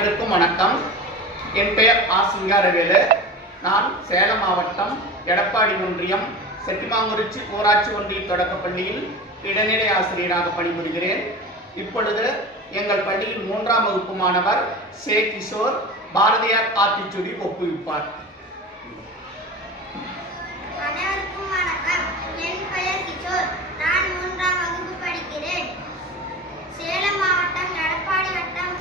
அனைவருக்கும் வணக்கம். என் பெயர் ஆ. சிங்காரவேலு. நான் சேலம் மாவட்டம் எடப்பாடி ஒன்றியம் செட்டிமாங்குறிச்சி ஊராட்சி ஒன்றிய தொடக்கப்பள்ளியில் இடைநிலை ஆசிரியராக பணிபுரிகிறேன். இப்பொழுது எங்கள் பள்ளியில் 3ஆம் வகுப்பு மாணவர் சே. கிஷோர் பாரதியார் ஆத்திச்சூடி ஒப்புவிப்பார். அனைவருக்கும் வணக்கம். என் பெயர் கிஷோர். நான் 3ஆம் வகுப்பு படிக்கிறேன். சேலம் மாவட்டம் எடப்பாடி வட்டம்